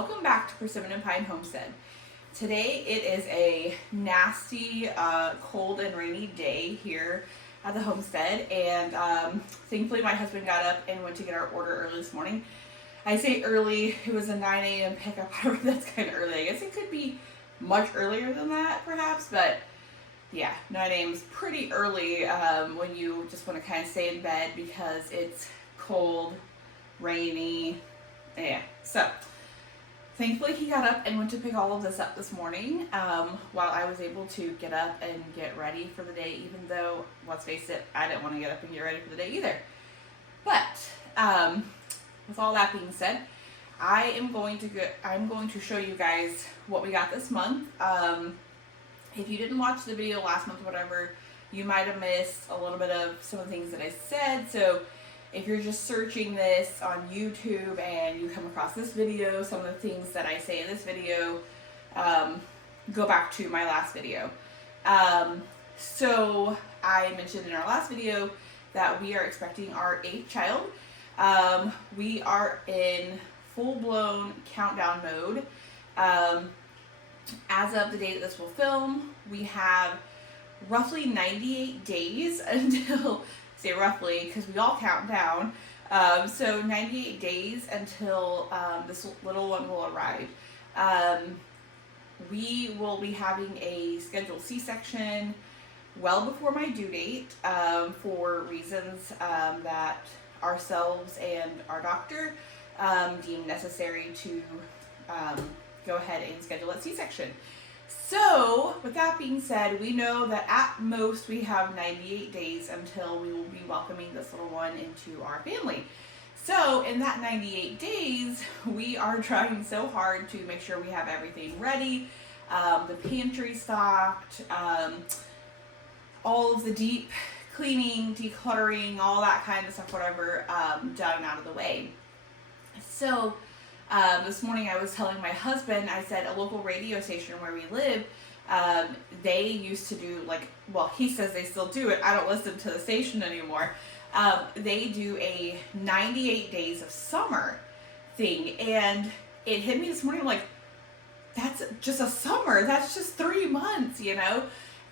Welcome back to Persimmon and Pine Homestead. Today it is a nasty, cold and rainy day here at the homestead, and thankfully my husband got up and went to get our order early this morning. I say early, it was a 9 a.m. pickup. I don't know if that's kind of early. I guess it could be much earlier than that perhaps, but yeah, 9 a.m. is pretty early when you just want to kind of stay in bed because it's cold, rainy. Yeah, so thankfully he got up and went to pick all of this up this morning while I was able to get up and get ready for the day, even though, let's face it, I didn't want to get up and get ready for the day either. But with all that being said, I'm going to show you guys what we got this month. If you didn't watch the video last month, whatever, you might have missed a little bit of some of the things that I said. So if you're just searching this on YouTube and you come across this video, some of the things that I say in this video, go back to my last video. So I mentioned in our last video that we are expecting our 8th child. We are in full-blown countdown mode. As of the day that this will film, we have roughly 98 days until, say roughly, because we all count down. So 98 days until this little one will arrive. We will be having a scheduled C-section well before my due date for reasons that ourselves and our doctor deemed necessary to go ahead and schedule that C-section. So, with that being said, we know that at most we have 98 days until we will be welcoming this little one into our family. So, in that 98 days, we are trying so hard to make sure we have everything ready, the pantry stocked, all of the deep cleaning, decluttering, all that kind of stuff, whatever, done and out of the way. So, this morning I was telling my husband, I said a local radio station where we live, they used to do he says they still do it. I don't listen to the station anymore. They do a 98 days of summer thing, and it hit me this morning, I'm like, that's just a summer. That's just 3 months,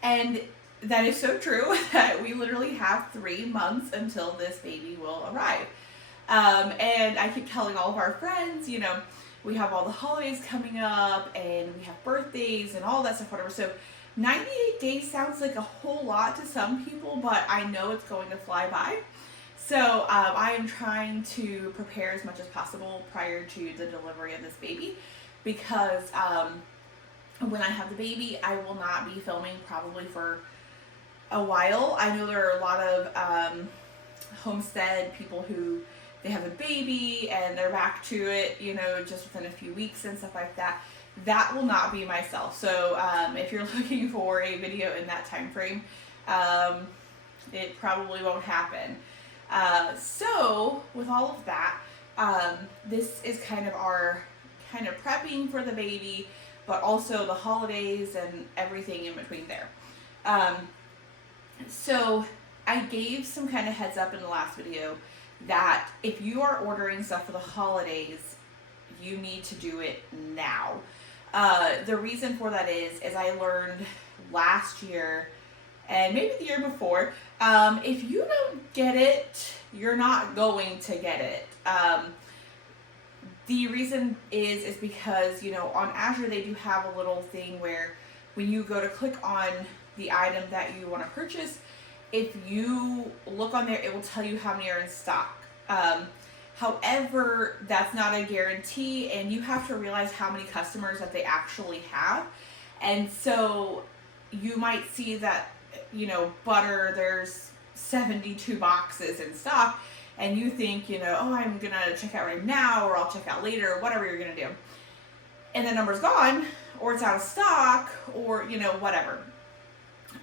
And that is so true that we literally have 3 months until this baby will arrive. And I keep telling all of our friends, we have all the holidays coming up and we have birthdays and all that stuff, whatever. So 98 days sounds like a whole lot to some people, but I know it's going to fly by. So I am trying to prepare as much as possible prior to the delivery of this baby, because when I have the baby, I will not be filming probably for a while. I know there are a lot of homestead people who they have a baby and they're back to it, just within a few weeks and stuff like that. That will not be myself. So if you're looking for a video in that time frame, it probably won't happen. So with all of that, this is kind of our prepping for the baby, but also the holidays and everything in between there. So I gave some kind of heads up in the last video that if you are ordering stuff for the holidays, you need to do it now. The reason for that is I learned last year and maybe the year before, if you don't get it, you're not going to get it. The reason is because, on Azure they do have a little thing where when you go to click on the item that you want to purchase, if you look on there, it will tell you how many are in stock. However, that's not a guarantee, and you have to realize how many customers that they actually have. And so you might see that, butter, there's 72 boxes in stock, and you think, oh, I'm going to check out right now, or I'll check out later, or whatever you're going to do. And the number's gone, or it's out of stock, or, whatever.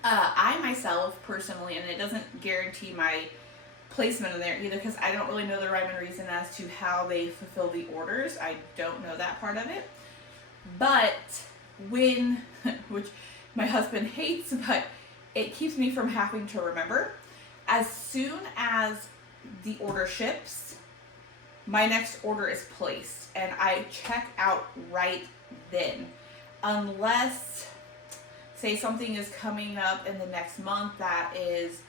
I myself personally, and it doesn't guarantee my placement in there either, because I don't really know the rhyme and reason as to how they fulfill the orders. I don't know that part of it. But which my husband hates, but it keeps me from having to remember, as soon as the order ships, my next order is placed, and I check out right then. Unless, say something is coming up in the next month that is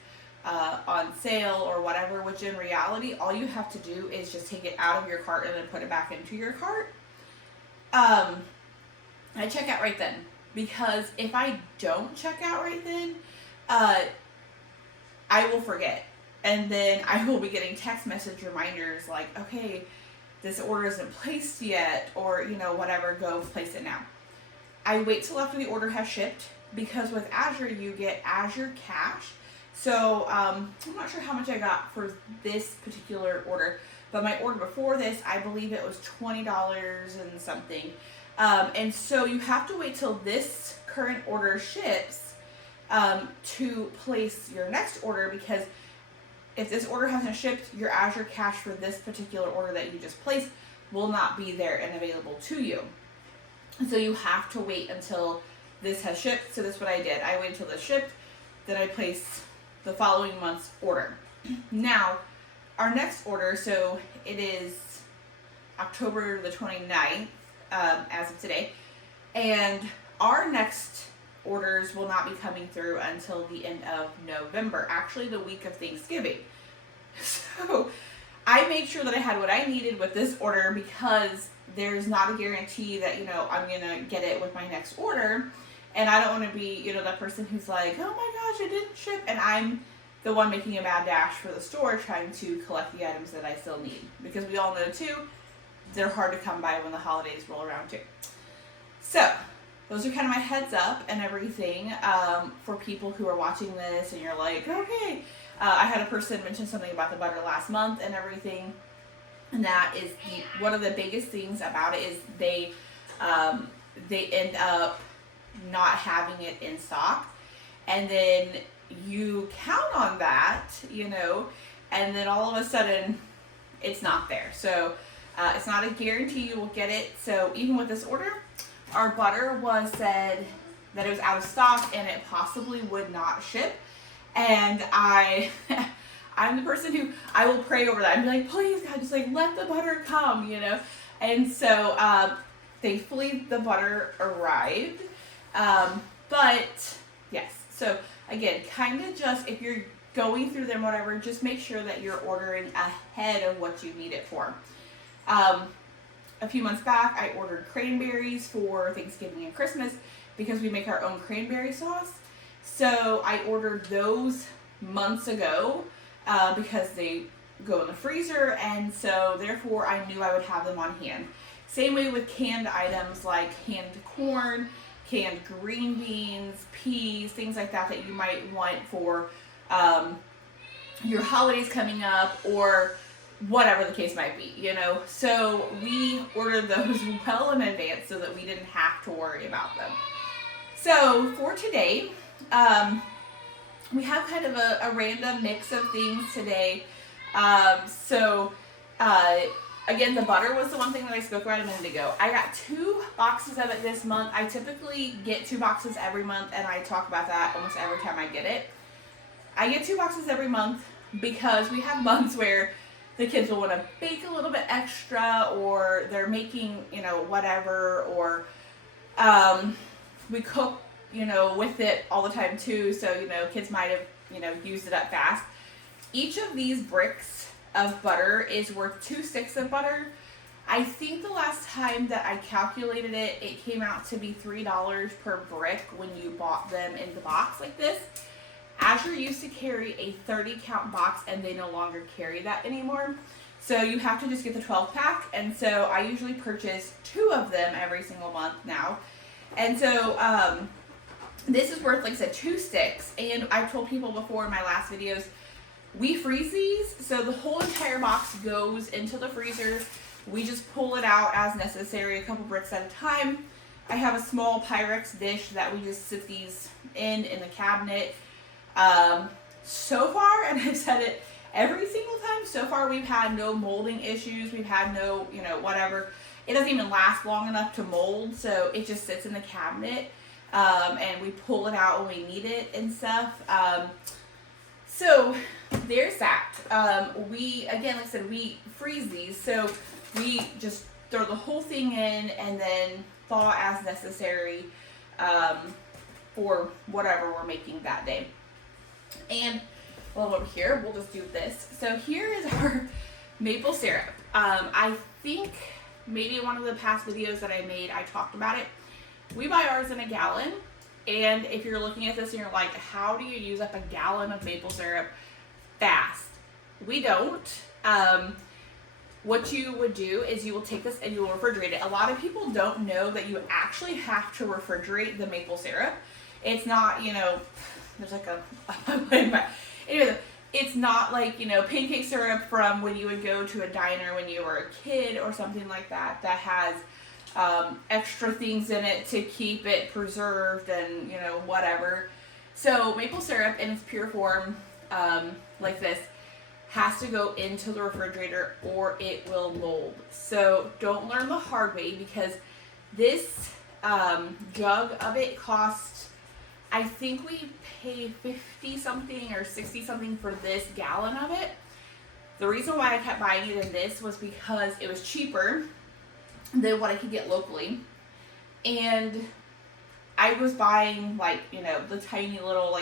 on sale or whatever, which in reality, all you have to do is just take it out of your cart and then put it back into your cart. I check out right then, because if I don't check out right then, I will forget. And then I will be getting text message reminders like, okay, this order isn't placed yet, or, whatever, go place it now. I wait till after the order has shipped, because with Azure, you get Azure Cash. So, I'm not sure how much I got for this particular order, but my order before this, I believe it was $20 and something. And so you have to wait till this current order ships to place your next order, because if this order hasn't shipped, your Azure Cash for this particular order that you just placed will not be there and available to you. So you have to wait until this has shipped. So that's what I did. I waited until this shipped, then I placed the following month's order. Now, our next order, so it is October the 29th, as of today, and our next orders will not be coming through until the end of November, actually the week of Thanksgiving. So I made sure that I had what I needed with this order, because there's not a guarantee that, I'm gonna get it with my next order, and I don't want to be, that person who's like, oh my gosh, it didn't ship, and I'm the one making a mad dash for the store trying to collect the items that I still need, because we all know too, they're hard to come by when the holidays roll around too. So those are kind of my heads up and everything for people who are watching this and you're like, okay. I had a person mention something about the butter last month and everything, and that is one of the biggest things about it is they end up not having it in stock, and then you count on that, and then all of a sudden it's not there. So it's not a guarantee you will get it. So even with this order, our butter was said that it was out of stock and it possibly would not ship. And I'm the person who, I will pray over that. I'm like, please God, just like let the butter come, And so thankfully the butter arrived. But yes, so again, kind of just, if you're going through them, whatever, just make sure that you're ordering ahead of what you need it for. A few months back, I ordered cranberries for Thanksgiving and Christmas because we make our own cranberry sauce. So I ordered those months ago because they go in the freezer, and so therefore I knew I would have them on hand. Same way with canned items like canned corn, canned green beans, peas, things like that that you might want for your holidays coming up, or whatever the case might be, So we ordered those well in advance so that we didn't have to worry about them. So for today, we have kind of a random mix of things today. Again, the butter was the one thing that I spoke about a minute ago. I got 2 boxes of it this month. I typically get 2 boxes every month, and I talk about that almost every time I get it. I get 2 boxes every month because we have months where the kids will want to bake a little bit extra, or they're making, whatever, or we cook, with it all the time too. So, kids might have, used it up fast. Each of these bricks of butter is worth 2 sticks of butter. I think the last time that I calculated it, it came out to be $3 per brick when you bought them in the box like this. Azure used to carry a 30 count box, and they no longer carry that anymore. So you have to just get the 12 pack. And so I usually purchase 2 of them every single month now. And so this is worth, like I said, 2 sticks. And I've told people before in my last videos, we freeze these. So the whole entire box goes into the freezer. We just pull it out as necessary, a couple bricks at a time. I have a small Pyrex dish that we just sit these in the cabinet. So far, and I've said it every single time, so far we've had no molding issues. We've had no, whatever. It doesn't even last long enough to mold, so it just sits in the cabinet, and we pull it out when we need it and stuff. So there's that. We, again, like I said, we freeze these. So we just throw the whole thing in and then thaw as necessary for whatever we're making that day. And well, over here, we'll just do this. So here is our maple syrup. I think maybe one of the past videos that I made, I talked about it. We buy ours in a gallon. And if you're looking at this and you're like, how do you use up a gallon of maple syrup fast? We don't. What you would do is you will take this and you will refrigerate it. A lot of people don't know that you actually have to refrigerate the maple syrup. It's not, there's like anyway, it's not like, pancake syrup from when you would go to a diner when you were a kid or something like that, that has extra things in it to keep it preserved and, whatever. So maple syrup in its pure form, like this, has to go into the refrigerator or it will mold. So don't learn the hard way, because this jug of it costs, I think we pay 50 something or 60 something for this gallon of it. The reason why I kept buying it in this was because it was cheaper than what I could get locally. And I was buying the tiny little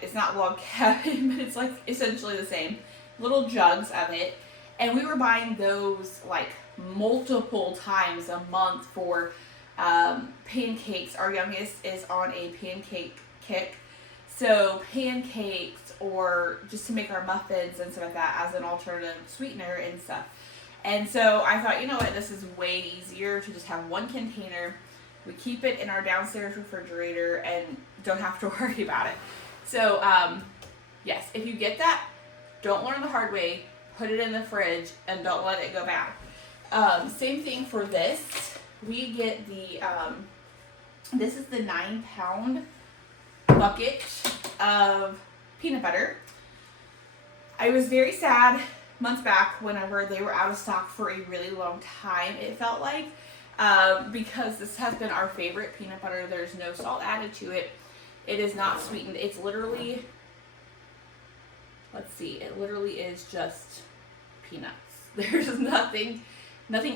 it's not log cabin, but it's essentially the same little jugs of it. And we were buying those multiple times a month for pancakes. Our youngest is on a pancake kick. So pancakes, or just to make our muffins and stuff like that as an alternative sweetener and stuff. And so I thought, you know what, this is way easier to just have one container. We keep it in our downstairs refrigerator and don't have to worry about it. So, yes, if you get that, don't learn the hard way. Put it in the fridge and don't let it go bad. Same thing for this. We get the, this is the 9-pound bucket of peanut butter. I was very sad months back whenever they were out of stock for a really long time, it felt like, because this has been our favorite peanut butter. There's no salt added to it. It is not sweetened. It's literally, it literally is just peanuts. There's nothing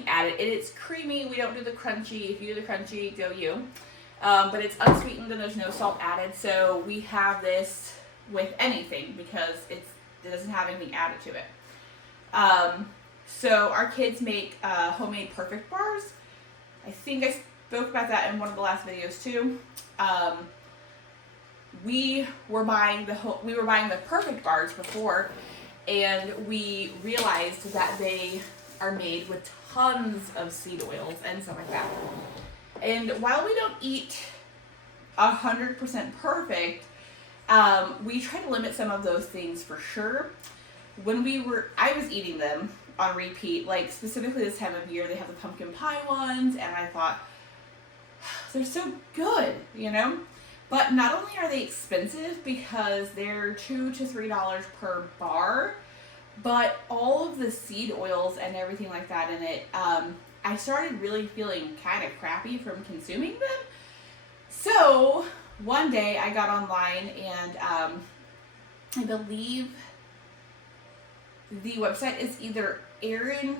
added. It's creamy. We don't do the crunchy. If you do the crunchy, go you. But it's unsweetened and there's no salt added. So we have this with anything because it doesn't have anything added to it. So our kids make homemade perfect bars. I think I spoke about that in one of the last videos too. We were buying the perfect bars before, and we realized that they are made with tons of seed oils and stuff like that. And while we don't eat 100% perfect, we try to limit some of those things for sure. I was eating them on repeat, specifically this time of year. They have the pumpkin pie ones, and I thought, they're so good, But not only are they expensive because they're $2 to $3 per bar, but all of the seed oils and everything like that in it, I started really feeling kind of crappy from consuming them. So one day I got online and I believe the website is either Erin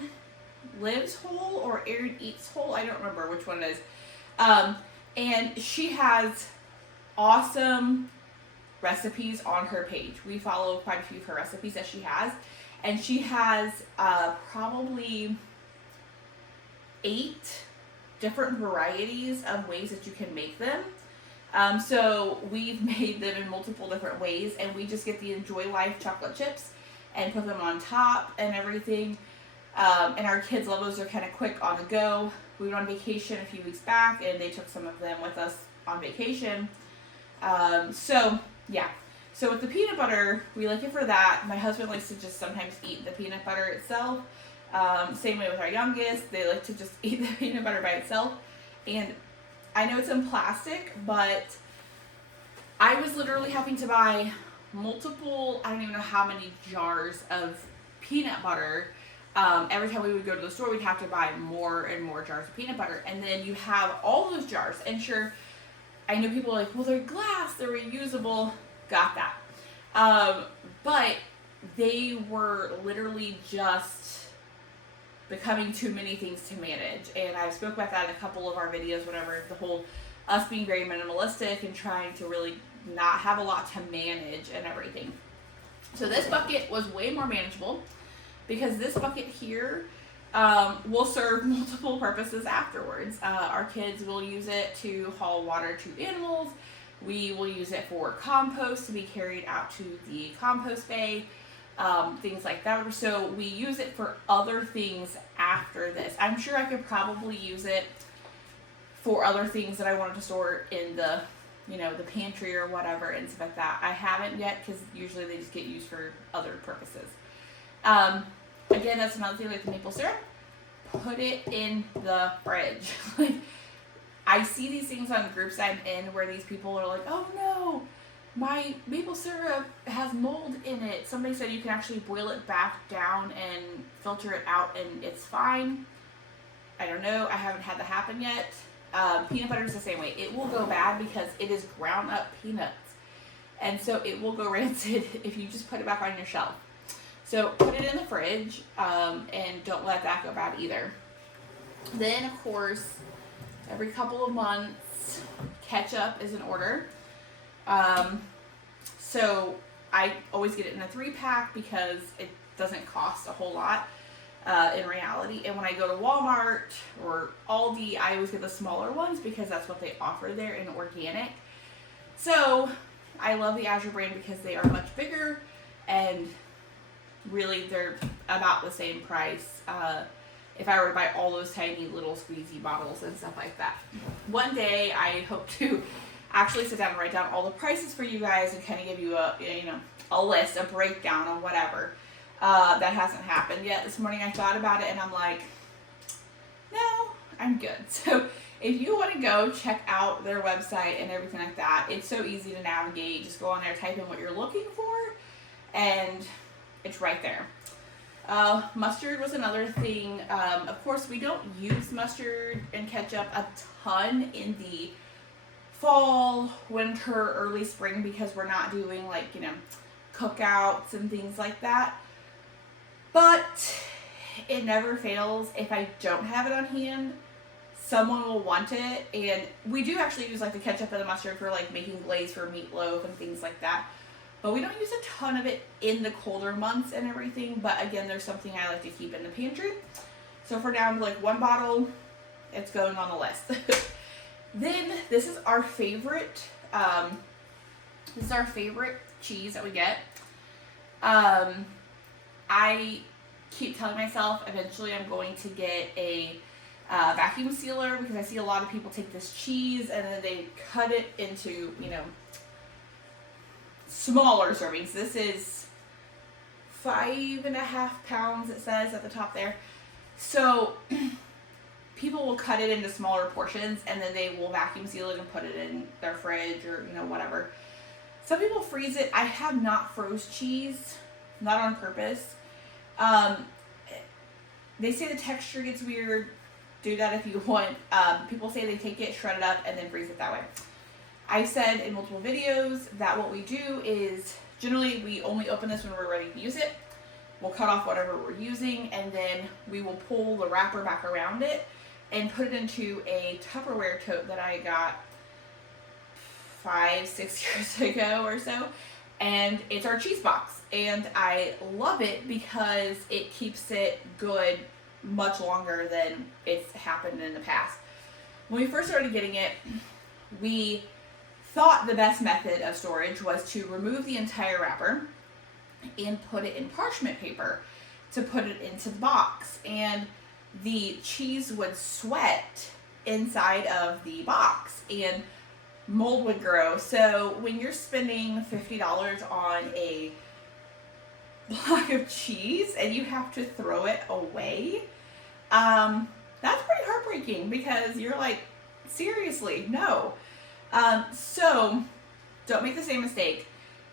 Lives Whole or Erin Eats Whole. I don't remember which one it is. And she has awesome recipes on her page. We follow quite a few of her recipes that she has. And she has probably 8 different varieties of ways that you can make them. So we've made them in multiple different ways, and we just get the Enjoy Life chocolate chips and put them on top and everything. And our kids love those. They're kind of quick on the go. We went on vacation a few weeks back, and they took some of them with us on vacation. So with the peanut butter, we like it for that. My husband likes to just sometimes eat the peanut butter itself. Same way with our youngest. They like to just eat the peanut butter by itself. And I know it's in plastic, but I was literally having to buy multiple, I don't even know how many jars of peanut butter. Every time we would go to the store, we'd have to buy more and more jars of peanut butter. And then you have all those jars. And sure, I know people are like, well, they're glass, they're reusable. Got that. But they were literally just becoming too many things to manage. And I've spoke about that in a couple of our videos, whatever, the whole us being very minimalistic and trying to really not have a lot to manage and everything. So this bucket was way more manageable because this bucket here will serve multiple purposes afterwards. Our kids will use it to haul water to animals. We will use it for compost to be carried out to the compost bay, things like that. So we use it for other things after this. I'm sure I could probably use it for other things that I wanted to store in the, the pantry or whatever and stuff like that. I haven't yet because usually they just get used for other purposes. Again, that's another thing with the maple syrup. Put it in the fridge. Like, I see these things on groups I'm in where these people are like, oh no, my maple syrup has mold in it. Somebody said you can actually boil it back down and filter it out and it's fine. I don't know. I haven't had that happen yet. Peanut butter is the same way. It will go bad because it is ground up peanuts. And so it will go rancid if you just put it back on your shelf. So put it in the fridge and don't let that go bad either. Then, of course, every couple of months, ketchup is in order. So I always get it in a 3-pack because it doesn't cost a whole lot in reality. And when I go to Walmart or Aldi, I always get the smaller ones because that's what they offer there in organic. So I love the Azure brand because they are much bigger and really they're about the same price. If I were to buy all those tiny little squeezy bottles and stuff like that. One day I hope to actually sit down and write down all the prices for you guys and kind of give you a list, a breakdown of whatever. That hasn't happened yet. This morning I thought about it and I'm like, no, I'm good. So if you want to go check out their website and everything like that, it's so easy to navigate. Just go on there, type in what you're looking for, and it's right there. Mustard was another thing. Of course, we don't use mustard and ketchup a ton in the fall, winter, early spring because we're not doing cookouts and things like that. But it never fails. If I don't have it on hand, someone will want it. And we do actually use the ketchup and the mustard for making glaze for meatloaf and things like that. But we don't use a ton of it in the colder months and everything. But again, there's something I like to keep in the pantry. So if we're down to 1 bottle, it's going on the list. Then this is our favorite. This is our favorite cheese that we get. I keep telling myself eventually I'm going to get a vacuum sealer because I see a lot of people take this cheese and then they cut it into smaller servings. This is 5.5 pounds, it says at the top there. So people will cut it into smaller portions and then they will vacuum seal it and put it in their fridge or whatever. Some people freeze it. I have not froze cheese, not on purpose. They say the texture gets weird. Do that if you want. People say they take it, shred it up, and then freeze it that way. I said in multiple videos that what we do is generally we only open this when we're ready to use it. We'll cut off whatever we're using and then we will pull the wrapper back around it and put it into a Tupperware tote that I got 5-6 years ago or so. And it's our cheese box. And I love it because it keeps it good much longer than it's happened in the past. When we first started getting it, we thought the best method of storage was to remove the entire wrapper and put it in parchment paper to put it into the box. And the cheese would sweat inside of the box and mold would grow. So when you're spending $50 on a block of cheese and you have to throw it away, that's pretty heartbreaking because you're like, seriously, no. So don't make the same mistake.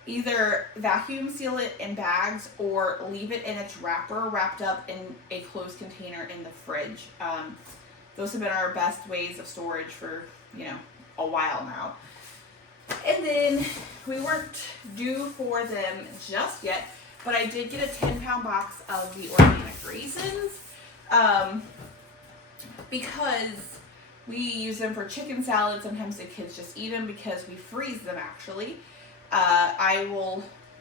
Either vacuum seal it in bags or leave it in its wrapper wrapped up in a closed container in the fridge. Those have been our best ways of storage for, a while now. And then we weren't due for them just yet, but I did get a 10-pound box of the organic raisins because we use them for chicken salad. Sometimes the kids just eat them because we freeze them actually.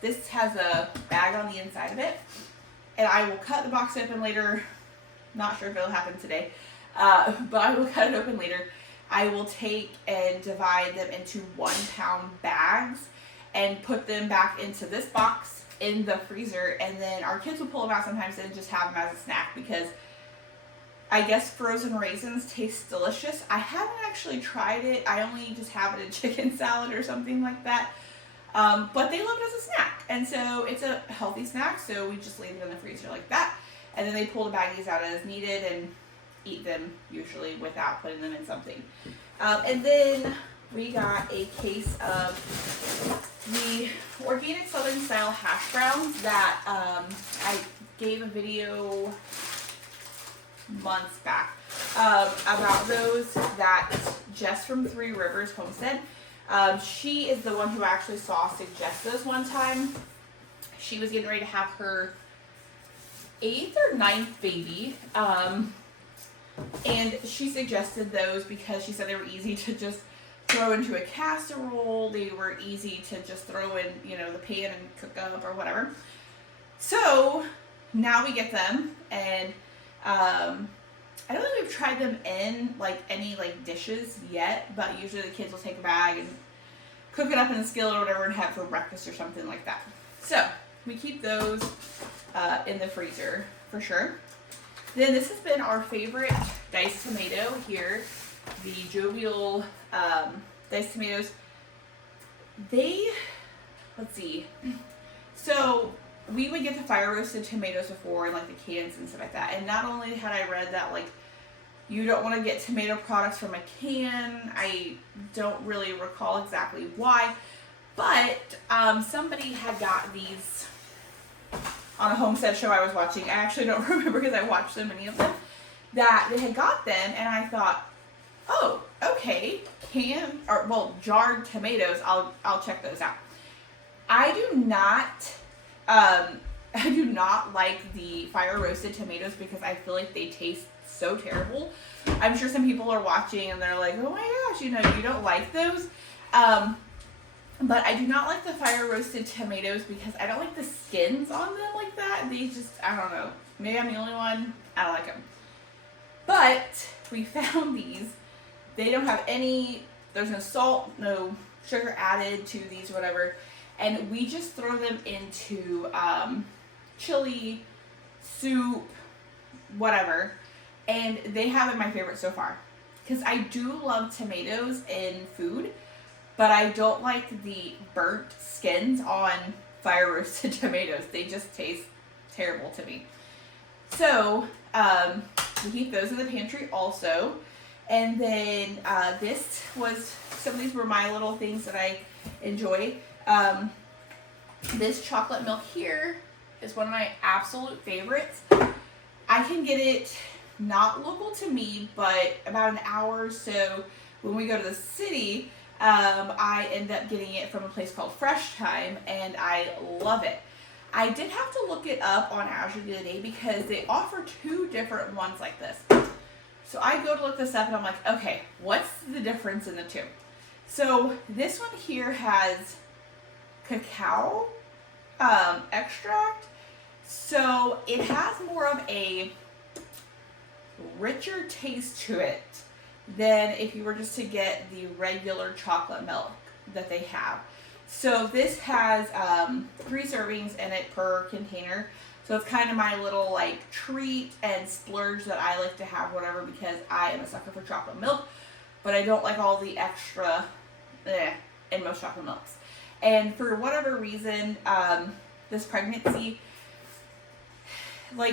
This has a bag on the inside of it, and I will cut the box open later. Not sure if it'll happen today, but I will cut it open later. I will take and divide them into 1-pound bags and put them back into this box in the freezer, and then our kids will pull them out sometimes and just have them as a snack because I guess frozen raisins taste delicious. I haven't actually tried it. I only just have it in chicken salad or something like that. But they love it as a snack, and so it's a healthy snack, so we just leave it in the freezer like that, and then they pull the baggies out as needed and eat them usually without putting them in something. And then we got a case of the organic Southern style hash browns that I gave a video months back about those that Jess from Three Rivers Homestead. She is the one who actually saw suggest those one time. She was getting ready to have her 8th or 9th baby. And she suggested those because she said they were easy to just throw into a casserole. They were easy to just throw in, the pan and cook up or whatever. So now we get them, and I don't think we've tried them in any dishes yet, but usually the kids will take a bag and cook it up in a skillet or whatever and have it for breakfast or something like that. So we keep those in the freezer for sure. Then this has been our favorite diced tomato here, the Jovial diced tomatoes. Let's see. So we would get the fire roasted tomatoes before in the cans and stuff like that. And not only had I read that you don't want to get tomato products from a can, I don't really recall exactly why, but somebody had got these on a homestead show I was watching. I actually don't remember because I watched so many of them, that they had got them, and I thought, oh, okay, jarred tomatoes, I'll check those out. I do not like the fire roasted tomatoes because I feel like they taste so terrible. I'm sure some people are watching and they're like, oh my gosh, you don't like those. But I do not like the fire roasted tomatoes because I don't like the skins on them like that. They just, I don't know. Maybe I'm the only one. I don't like them. But we found these. They don't have there's no salt, no sugar added to these, whatever. And we just throw them into chili, soup, whatever. And they have been my favorite so far. Because I do love tomatoes in food, but I don't like the burnt skins on fire roasted tomatoes. They just taste terrible to me. So we keep those in the pantry also. And then some of these were my little things that I enjoy. This chocolate milk here is one of my absolute favorites. I can get it not local to me, but about an hour or so when we go to the city. I end up getting it from a place called Fresh Time, and I love it. I did have to look it up on Azure the other day because they offer 2 different ones like this. So I go to look this up and I'm like, okay, what's the difference in the 2? So this one here has cacao extract. So it has more of a richer taste to it than if you were just to get the regular chocolate milk that they have. So this has 3 servings in it per container. So it's kind of my little treat and splurge that I like to have, whatever, because I am a sucker for chocolate milk, but I don't like all the extra in most chocolate milks. And for whatever reason, this pregnancy,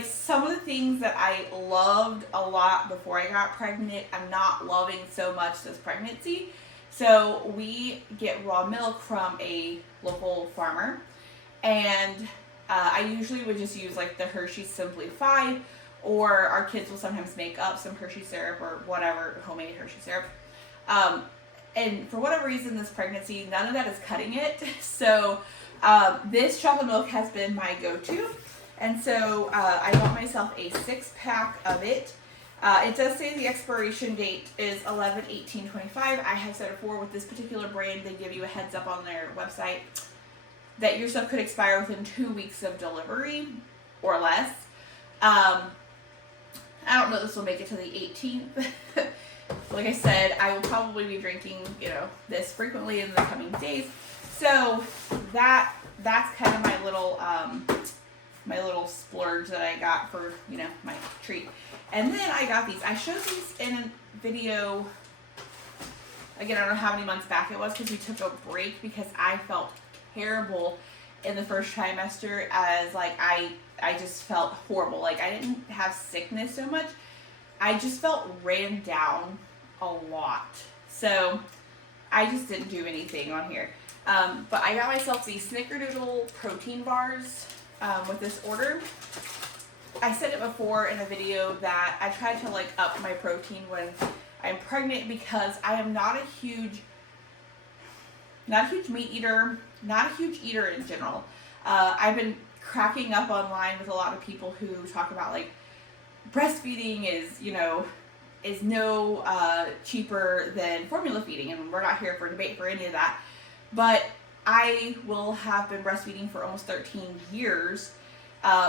some of the things that I loved a lot before I got pregnant, I'm not loving so much this pregnancy. So we get raw milk from a local farmer, and I usually would just use the Hershey's Simply 5, or our kids will sometimes make up some Hershey syrup or whatever, homemade Hershey syrup. and for whatever reason, this pregnancy, none of that is cutting it. So this chocolate milk has been my go-to. And so I bought myself a 6-pack of it. It does say the expiration date is 11/18/25. I have said before, with this particular brand, they give you a heads up on their website that your stuff could expire within 2 weeks of delivery or less. I don't know if this will make it to the 18th. Like I said, I will probably be drinking, this frequently in the coming days. So that's kind of my little splurge that I got for, my treat. And then I got these. I showed these in a video, again, I don't know how many months back it was, because we took a break because I felt terrible in the first trimester, as like I just felt horrible. Like, I didn't have sickness so much. I just felt ran down a lot. So I just didn't do anything on here. But I got myself these Snickerdoodle protein bars with this order. I said it before in a video that I try to like up my protein when I'm pregnant, because I am not a huge meat eater, not a huge eater in general. I've been cracking up online with a lot of people who talk about like breastfeeding is no cheaper than formula feeding, and we're not here for debate for any of that. But I will have been breastfeeding for almost 13 years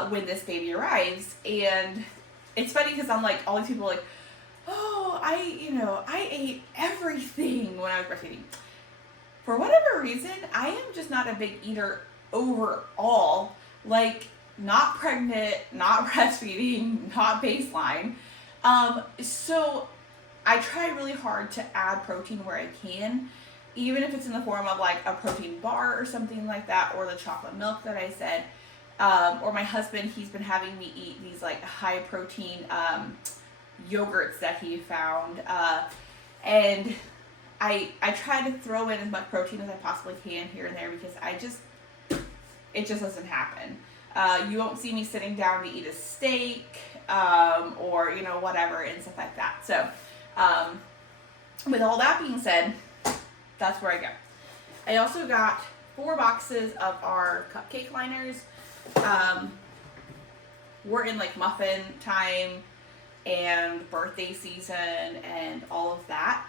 when this baby arrives, and it's funny because I'm like, all these people are like, oh, I ate everything when I was breastfeeding. For whatever reason, I am just not a big eater overall. Like, not pregnant, not breastfeeding, not baseline. So I try really hard to add protein where I can, even if it's in the form of like a protein bar or something like that, or the chocolate milk that I said. Or my husband, he's been having me eat these like high protein yogurts that he found. And I try to throw in as much protein as I possibly can here and there, because it just doesn't happen. You won't see me sitting down to eat a steak, or, whatever and stuff like that. So, with all that being said, that's where I go. I also got 4 boxes of our cupcake liners. We're in like muffin time and birthday season and all of that.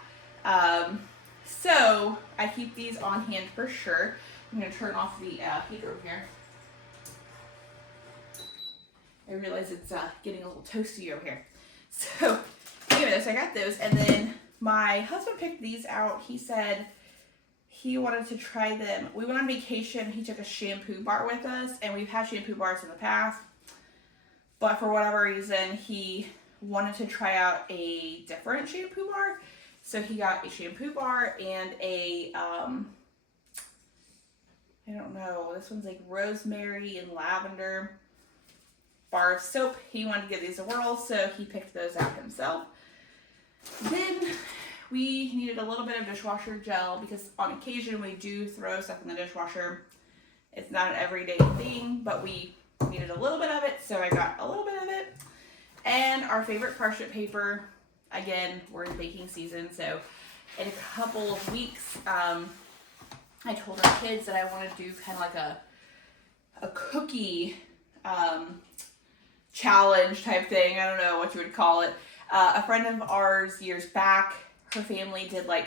So I keep these on hand for sure. I'm going to turn off the heater over here. I realize it's getting a little toasty over here. So anyways, I got those, and then my husband picked these out. He said he wanted to try them. We went on vacation. He took a shampoo bar with us, and we've had shampoo bars in the past, but for whatever reason, he wanted to try out a different shampoo bar. So he got a shampoo bar and a, I don't know, this one's like rosemary and lavender bar of soap. He wanted to give these a whirl, so he picked those out himself. Then we needed a little bit of dishwasher gel, because on occasion we do throw stuff in the dishwasher. It's not an everyday thing, but we needed a little bit of it, so I got a little bit of it. And our favorite parchment paper. Again, we're in baking season, so in a couple of weeks, I told our kids that I want to do kind of like a cookie challenge type thing. I don't know what you would call it. A friend of ours years back, her family did like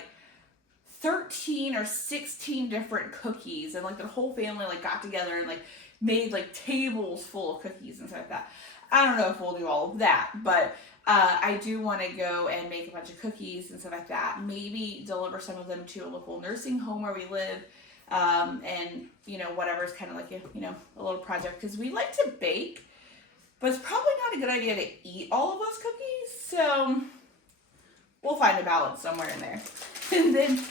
13 or 16 different cookies, and like the whole family like got together and like made like tables full of cookies and stuff like that. I don't know if we'll do all of that, but I do want to go and make a bunch of cookies and stuff like that. Maybe deliver some of them to a local nursing home where we live, and whatever's kind of like a little project, because we like to bake, but it's probably not a good idea to eat all of those cookies. So we'll find a balance somewhere in there. And then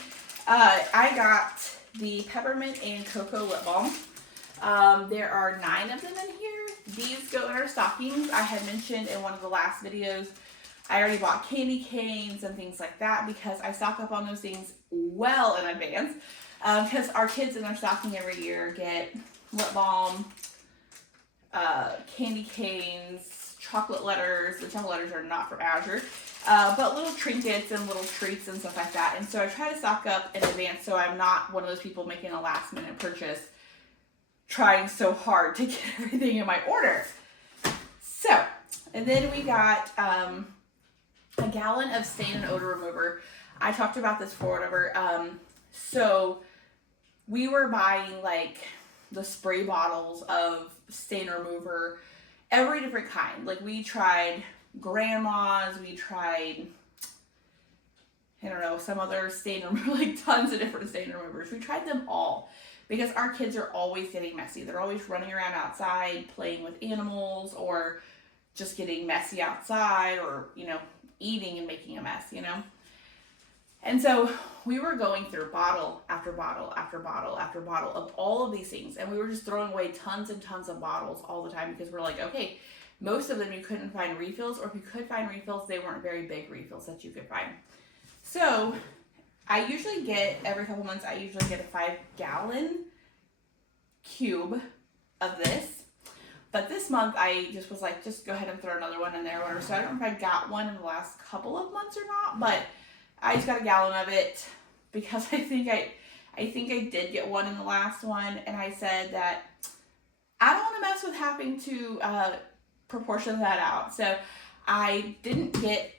I got the peppermint and cocoa lip balm. There are 9 of them in here. These go in our stockings. I had mentioned in one of the last videos, I already bought candy canes and things like that, because I stock up on those things well in advance. Because our kids in their stocking every year get lip balm, candy canes, chocolate letters. The chocolate letters are not from Azure. but little trinkets and little treats and stuff like that. And so I try to stock up in advance so I'm not one of those people making a last minute purchase, trying so hard to get everything in my order. So, and then we got a gallon of stain and odor remover. I talked about this before, whatever. So we were buying like the spray bottles of stain remover, every different kind. Like we tried grandma's, we tried, I don't know, some other stain remover, like tons of different stain removers. We tried them all because our kids are always getting messy. They're always running around outside playing with animals or just getting messy outside or, you know, eating and making a mess, you know? And so we were going through bottle after bottle after bottle after bottle of all of these things. And we were just throwing away tons and tons of bottles all the time because we're like, okay, most of them you couldn't find refills, or if you could find refills, they weren't very big refills that you could find. So I usually get, every couple months, I usually get a 5-gallon cube of this. But this month I just was like, just go ahead and throw another one in there or whatever. So I don't know if I got one in the last couple of months or not, but I just got a gallon of it because I think I did get one in the last one, and I said that I don't want to mess with having to proportion that out. So I didn't get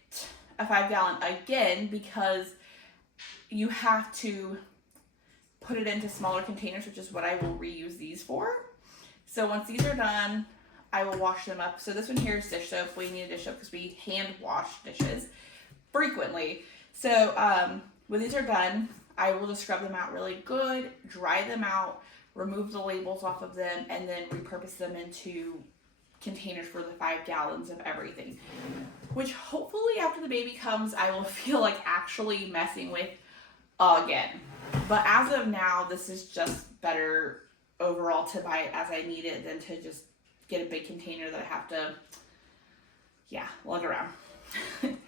a 5-gallon again because you have to put it into smaller containers, which is what I will reuse these for. So once these are done, I will wash them up. So this one here is dish soap. We need a dish soap because we hand wash dishes frequently. So when these are done, I will just scrub them out really good, dry them out, remove the labels off of them, and then repurpose them into containers for the 5 gallons of everything. Which hopefully after the baby comes, I will feel like actually messing with again. But as of now, this is just better overall to buy it as I need it than to just get a big container that I have to, lug around. And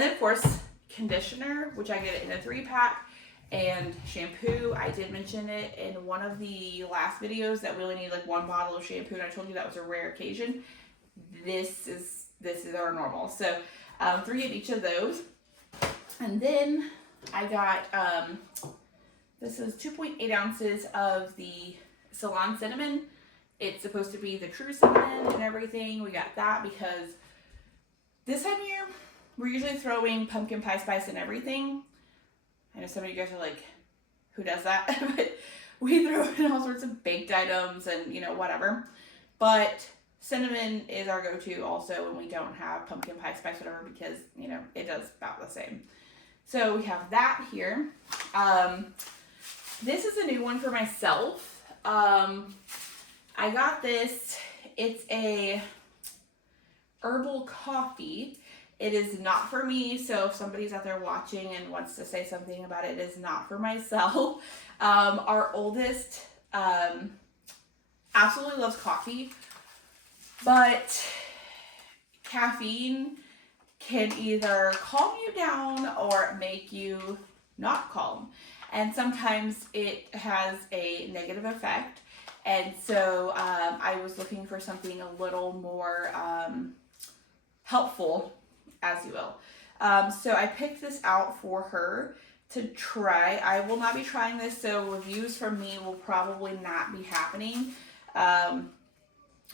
then of course, conditioner, which I get in a 3-pack, and shampoo. I did mention it in one of the last videos that we only need like 1 bottle of shampoo, and I told you that was a rare occasion. This is our normal. So 3 of each of those. And then I got this is 2.8 ounces of the Ceylon cinnamon. It's supposed to be the true cinnamon and everything. We got that because this time of year we're usually throwing pumpkin pie spice in everything. I know some of you guys are like, who does that? But we throw in all sorts of baked items and, you know, whatever. But cinnamon is our go-to also when we don't have pumpkin pie spice, whatever, because, you know, it does about the same. So we have that here. This is a new one for myself. I got this. It's a herbal coffee. It is not for me, so if somebody's out there watching and wants to say something about it, it is not for myself. Our oldest absolutely loves coffee, but caffeine can either calm you down or make you not calm. And sometimes it has a negative effect. And so I was looking for something a little more helpful, as you will. So I picked this out for her to try. I will not be trying this, so reviews from me will probably not be happening.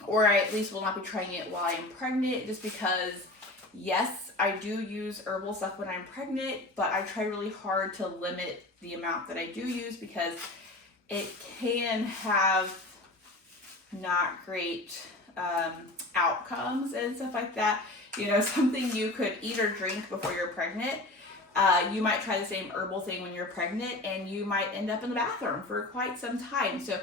Or I at least will not be trying it while I'm pregnant, just because, yes, I do use herbal stuff when I'm pregnant, but I try really hard to limit the amount that I do use because it can have not great outcomes and stuff like that. You know, something you could eat or drink before you're pregnant. You might try the same herbal thing when you're pregnant and you might end up in the bathroom for quite some time. So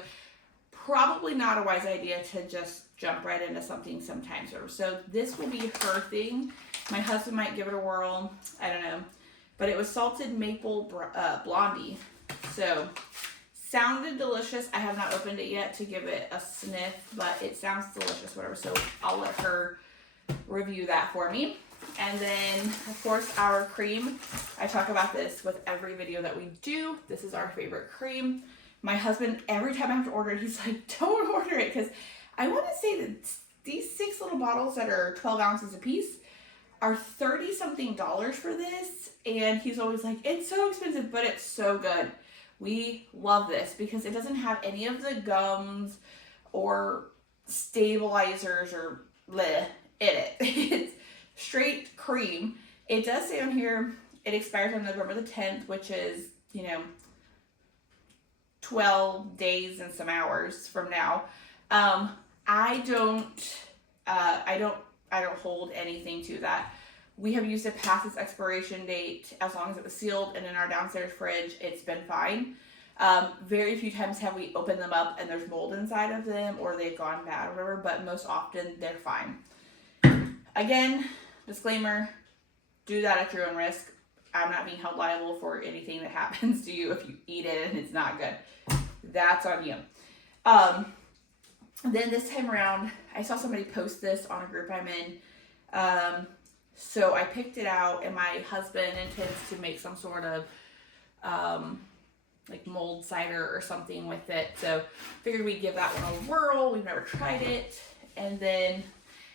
probably not a wise idea to just jump right into something sometimes. So this will be her thing. My husband might give it a whirl. I don't know. But it was salted maple blondie. So sounded delicious. I have not opened it yet to give it a sniff, but it sounds delicious, whatever. So I'll let her review that for me. And then, of course, our cream. I talk about this with every video that we do. This is our favorite cream. My husband, every time I have to order it, he's like, don't order it. Because I want to say that these 6 little bottles that are 12 ounces a piece are $30 something for this, and he's always like, it's so expensive, but it's so good. We love this because it doesn't have any of the gums or stabilizers or bleh in it. It's straight cream. It does say on here it expires on November the 10th, which is, 12 days and some hours from now. I don't hold anything to that. We have used it past its expiration date as long as it was sealed, and in our downstairs fridge, it's been fine. Very few times have we opened them up and there's mold inside of them or they've gone bad or whatever, but most often they're fine. Again, disclaimer, do that at your own risk. I'm not being held liable for anything that happens to you if you eat it and it's not good. That's on you. Then this time around, I saw somebody post this on a group I'm in. So I picked it out, and my husband intends to make some sort of like mold cider or something with it. So figured we'd give that one a whirl. We've never tried it. And then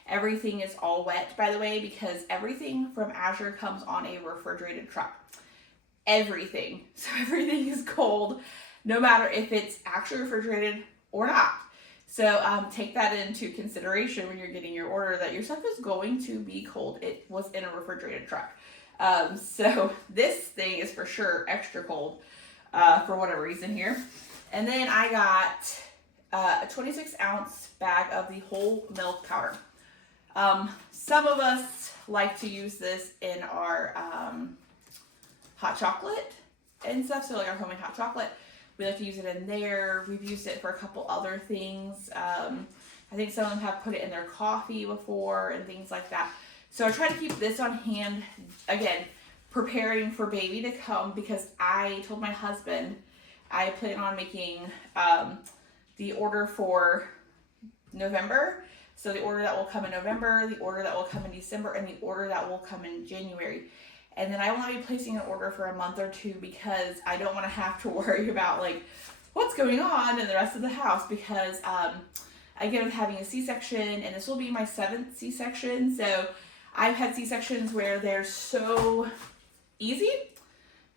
everything is all wet, by the way, because everything from Azure comes on a refrigerated truck. Everything. So everything is cold, no matter if it's actually refrigerated or not. So take that into consideration when you're getting your order, that your stuff is going to be cold. It was in a refrigerated truck. So this thing is for sure extra cold for whatever reason here. And then I got a 26-ounce bag of the whole milk powder. Some of us like to use this in our hot chocolate and stuff, so like our homemade hot chocolate. We like to use it in there. We've used it for a couple other things. I think some of them have put it in their coffee before and things like that. So I try to keep this on hand, again, preparing for baby to come, because I told my husband I plan on making the order for November. So the order that will come in November, the order that will come in December, and the order that will come in January. And then I will not be placing an order for a month or two, because I don't want to have to worry about like what's going on in the rest of the house, because again, I'm having a C-section, and this will be my 7th C-section. So I've had C-sections where they're so easy,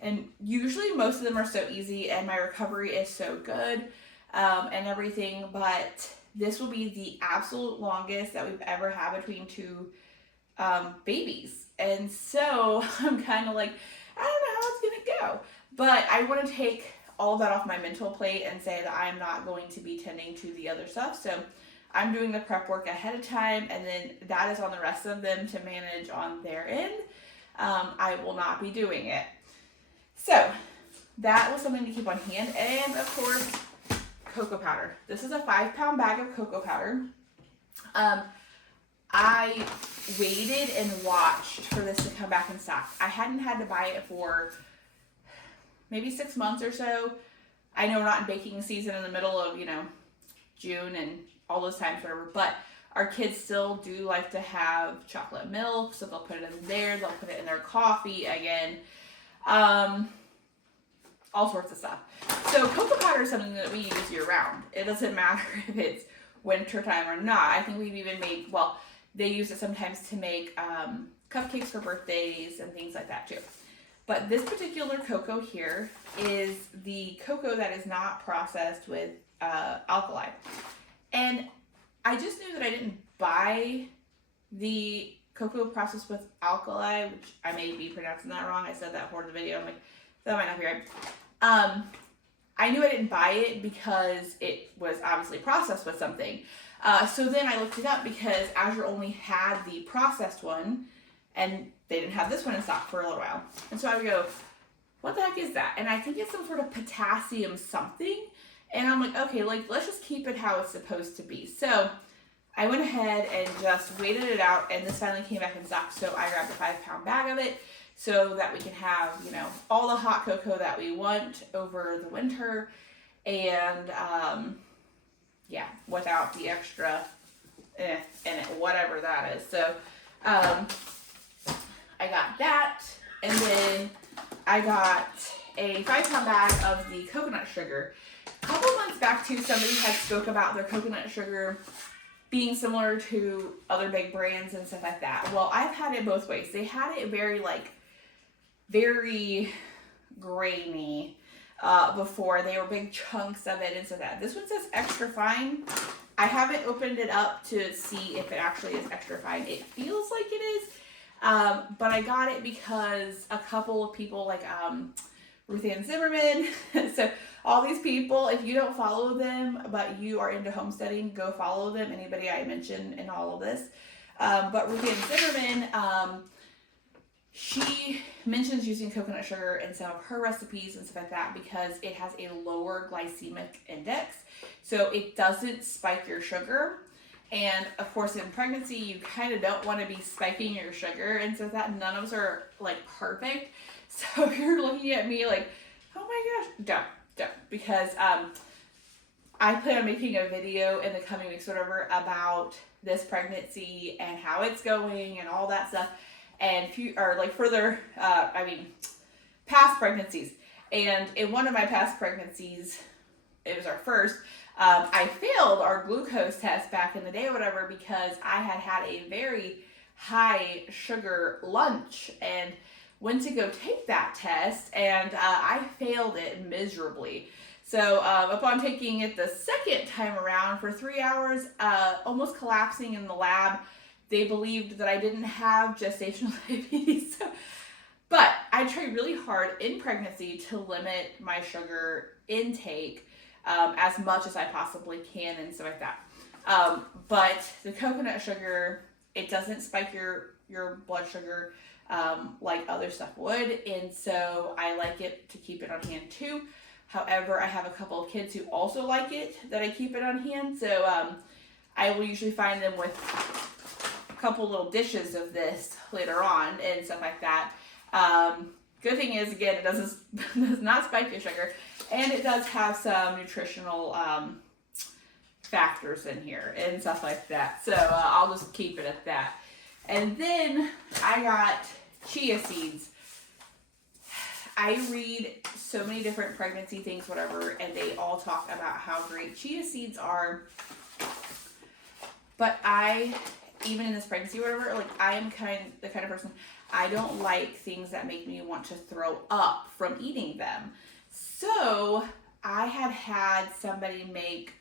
and usually most of them are so easy, and my recovery is so good and everything, but this will be the absolute longest that we've ever had between two babies. And so I'm kind of like, I don't know how it's going to go. But I want to take all that off my mental plate and say that I'm not going to be tending to the other stuff. So I'm doing the prep work ahead of time, and then that is on the rest of them to manage on their end. I will not be doing it. So that was something to keep on hand. And of course, cocoa powder. This is a 5-pound bag of cocoa powder. I waited and watched for this to come back in stock. I hadn't had to buy it for maybe 6 months or so. I know we're not in baking season in the middle of, June and all those times, whatever, but our kids still do like to have chocolate milk, so they'll put it in there, they'll put it in their coffee again, all sorts of stuff. So cocoa powder is something that we use year round. It doesn't matter if it's winter time or not. I think we've even made, they use it sometimes to make cupcakes for birthdays and things like that too. But this particular cocoa here is the cocoa that is not processed with alkali. And I just knew that I didn't buy the cocoa processed with alkali, which I may be pronouncing that wrong. I said that for the video. I'm like, that might not be right. I knew I didn't buy it because it was obviously processed with something. So then I looked it up, because Azure only had the processed one, and they didn't have this one in stock for a little while. And so I would go, what the heck is that? And I think it's some sort of potassium something. And I'm like, okay, let's just keep it how it's supposed to be. So I went ahead and just waited it out, and this finally came back in stock. So I grabbed a 5-pound bag of it so that we can have, all the hot cocoa that we want over the winter. And, without the extra in it, whatever that is. So, I got that, and then I got a 5-pound bag of the coconut sugar. A couple months back too, somebody had spoke about their coconut sugar being similar to other big brands and stuff like that. Well, I've had it both ways. They had it very grainy before. They were big chunks of it and so that. This one says extra fine. I haven't opened it up to see if it actually is extra fine. It feels like it is, but I got it because a couple of people like Ruth Ann Zimmerman. So all these people, if you don't follow them, but you are into homesteading, go follow them. Anybody I mentioned in all of this. But Ruth Ann Zimmerman, she mentions using coconut sugar in some of her recipes and stuff like that because it has a lower glycemic index. So it doesn't spike your sugar. And of course, in pregnancy, you kind of don't want to be spiking your sugar. And so that none of us are like perfect. So if you're looking at me like, oh my gosh, don't. Because I plan on making a video in the coming weeks, whatever, about this pregnancy and how it's going and all that stuff. And past pregnancies. And in one of my past pregnancies, it was our first, I failed our glucose test back in the day or whatever because I had a very high sugar lunch and went to go take that test, and I failed it miserably. So upon taking it the second time around for 3 hours, almost collapsing in the lab, they believed that I didn't have gestational diabetes. But I tried really hard in pregnancy to limit my sugar intake as much as I possibly can and stuff like that. But the coconut sugar, it doesn't spike your blood sugar like other stuff would, and so I like it to keep it on hand too. However, I have a couple of kids who also like it that I keep it on hand, so I will usually find them with a couple little dishes of this later on and stuff like that. Good thing is, again, it does not spike your sugar, and it does have some nutritional factors in here and stuff like that. So I'll just keep it at that. And then I got chia seeds. I read so many different pregnancy things, whatever, and they all talk about how great chia seeds are. But even in this pregnancy, whatever, like I am the kind of person, I don't like things that make me want to throw up from eating them. So I had somebody make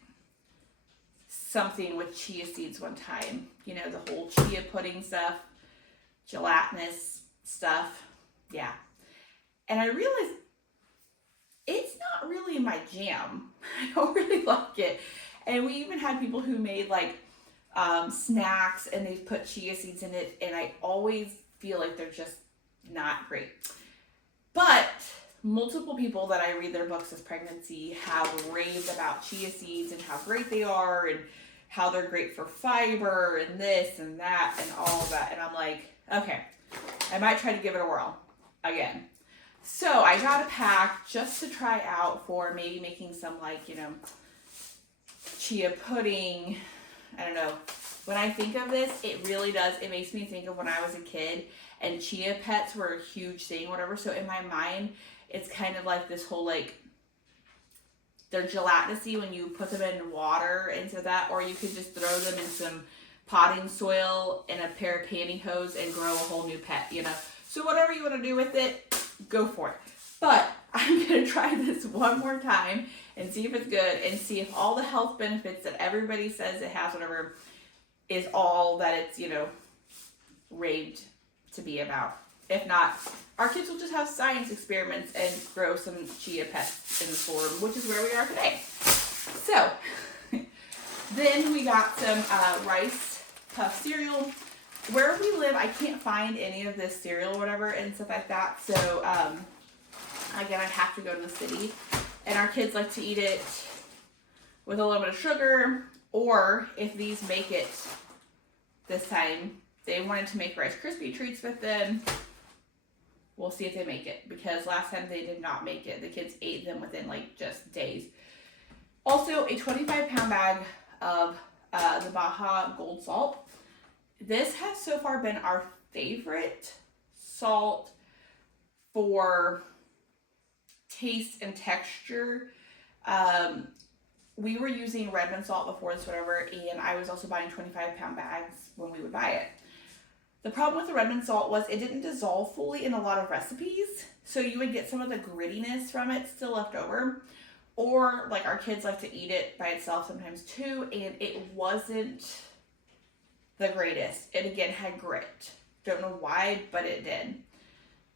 something with chia seeds one time. You know, the whole chia pudding stuff, gelatinous stuff. Yeah. And I realized it's not really my jam. I don't really like it. And we even had people who made like snacks and they put chia seeds in it, and I always feel like they're just not great. But multiple people that I read their books as pregnancy have raved about chia seeds and how great they are and how they're great for fiber and this and that and all of that. And I'm like, okay, I might try to give it a whirl again. So I got a pack just to try out for maybe making some like, you know, chia pudding. I don't know. When I think of this, it really does. It makes me think of when I was a kid and chia pets were a huge thing, whatever. So in my mind, it's kind of like this whole like, they're gelatinous-y when you put them in water and so that, or you could just throw them in some potting soil and a pair of pantyhose and grow a whole new pet, you know. So whatever you want to do with it, go for it. But I'm going to try this one more time and see if it's good and see if all the health benefits that everybody says it has, whatever, is all that it's, you know, raved to be about. If not, our kids will just have science experiments and grow some chia pets in the form, which is where we are today. So, then we got some rice puff cereal. Where we live, I can't find any of this cereal or whatever and stuff like that. So, again, I have to go to the city. And our kids like to eat it with a little bit of sugar, or if these make it this time, they wanted to make Rice Krispie treats with them. We'll see if they make it, because last time they did not make it. The kids ate them within like just days. Also, a 25-pound bag of the Baja Gold Salt. This has so far been our favorite salt for taste and texture. we were using Redmond salt before this, whatever, and I was also buying 25-pound bags when we would buy it. The problem with the Redmond salt was it didn't dissolve fully in a lot of recipes, so you would get some of the grittiness from it still left over. Or, like, our kids like to eat it by itself sometimes too, and it wasn't the greatest. It, again, had grit. Don't know why, but it did.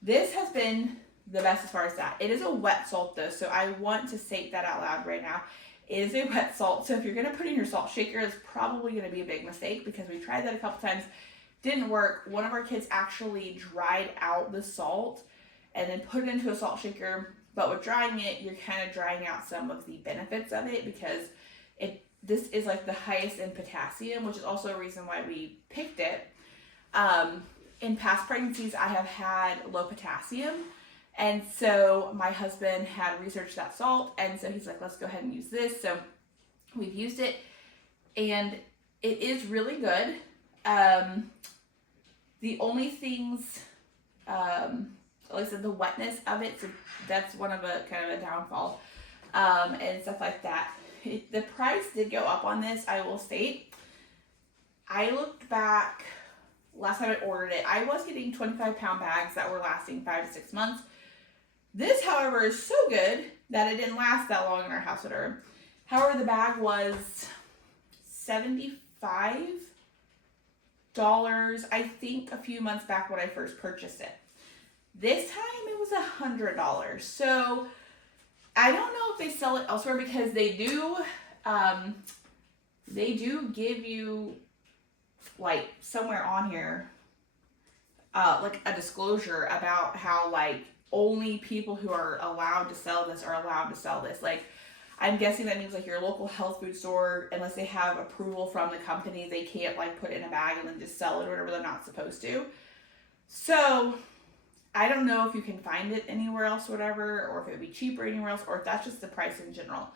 This has been the best as far as that. It is a wet salt, though, so I want to state that out loud right now. It is a wet salt, so if you're going to put in your salt shaker, it's probably going to be a big mistake because we tried that a couple times. Didn't work. One of our kids actually dried out the salt and then put it into a salt shaker. But with drying it, you're kind of drying out some of the benefits of it because this is like the highest in potassium, which is also a reason why we picked it. In past pregnancies, I have had low potassium. And so my husband had researched that salt. And so he's like, let's go ahead and use this. So we've used it. And it is really good. The only things, like I said, the wetness of it, so that's one of a kind of a downfall, and stuff like that. The price did go up on this, I will state. I looked back last time I ordered it. I was getting 25-pound bags that were lasting 5 to 6 months. This, however, is so good that it didn't last that long in our house order. However, the bag was $75, I think, a few months back when I first purchased it. This time it was $100. So I don't know if they sell it elsewhere because they do give you, like, somewhere on here, like a disclosure about how, like, only people who are allowed to sell this are allowed to sell this. Like, I'm guessing that means, like, your local health food store, unless they have approval from the company, they can't, like, put it in a bag and then just sell it or whatever. They're not supposed to. So I don't know if you can find it anywhere else or whatever, or if it would be cheaper anywhere else, or if that's just the price in general.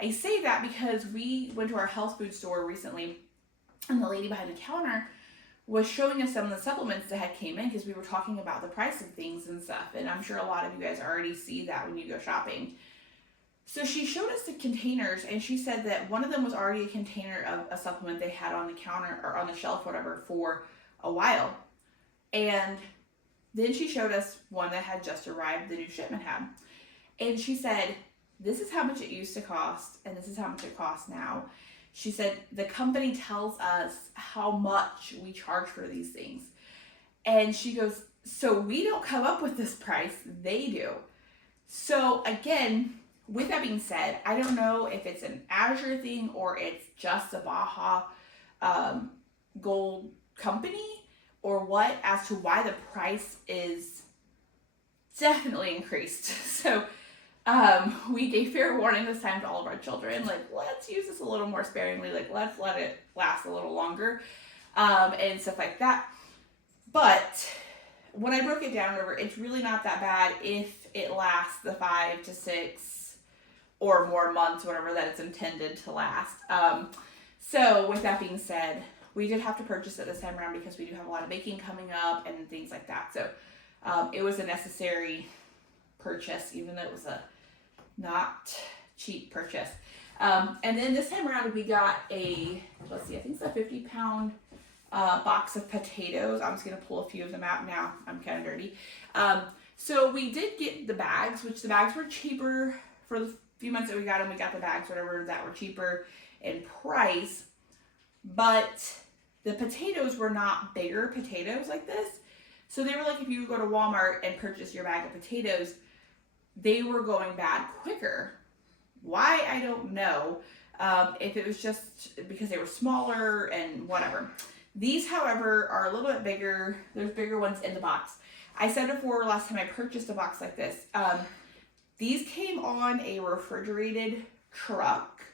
I say that because we went to our health food store recently, and the lady behind the counter was showing us some of the supplements that had came in because we were talking about the price of things and stuff. And I'm sure a lot of you guys already see that when you go shopping. So she showed us the containers, and she said that one of them was already a container of a supplement they had on the counter or on the shelf, whatever, for a while. And then she showed us one that had just arrived, the new shipment had. And she said, this is how much it used to cost, and this is how much it costs now. She said, the company tells us how much we charge for these things. And she goes, so we don't come up with this price, they do. So again, with that being said, I don't know if it's an Azure thing or it's just a Baja Gold company or what, as to why the price is definitely increased. So we gave fair warning this time to all of our children, like, let's use this a little more sparingly, like, let's let it last a little longer, and stuff like that. But when I broke it down, remember, it's really not that bad if it lasts the 5 to 6 or more months, whatever that it's intended to last. So with that being said, we did have to purchase it this time around because we do have a lot of baking coming up and things like that. So it was a necessary purchase, even though it was a not cheap purchase. And then this time around we got a, let's see, I think it's a 50-pound box of potatoes. I'm just going to pull a few of them out now. I'm kind of dirty. So we did get the bags, which the bags were cheaper for the few months that we got them. We got the bags, whatever, that were cheaper in price. But the potatoes were not bigger potatoes like this. So they were like, if you go to Walmart and purchase your bag of potatoes, they were going bad quicker. Why, I don't know. If it was just because they were smaller and whatever. These, however, are a little bit bigger. There's bigger ones in the box. I said before last time I purchased a box like this. These came on a refrigerated truck.